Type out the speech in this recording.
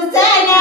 तुझ्या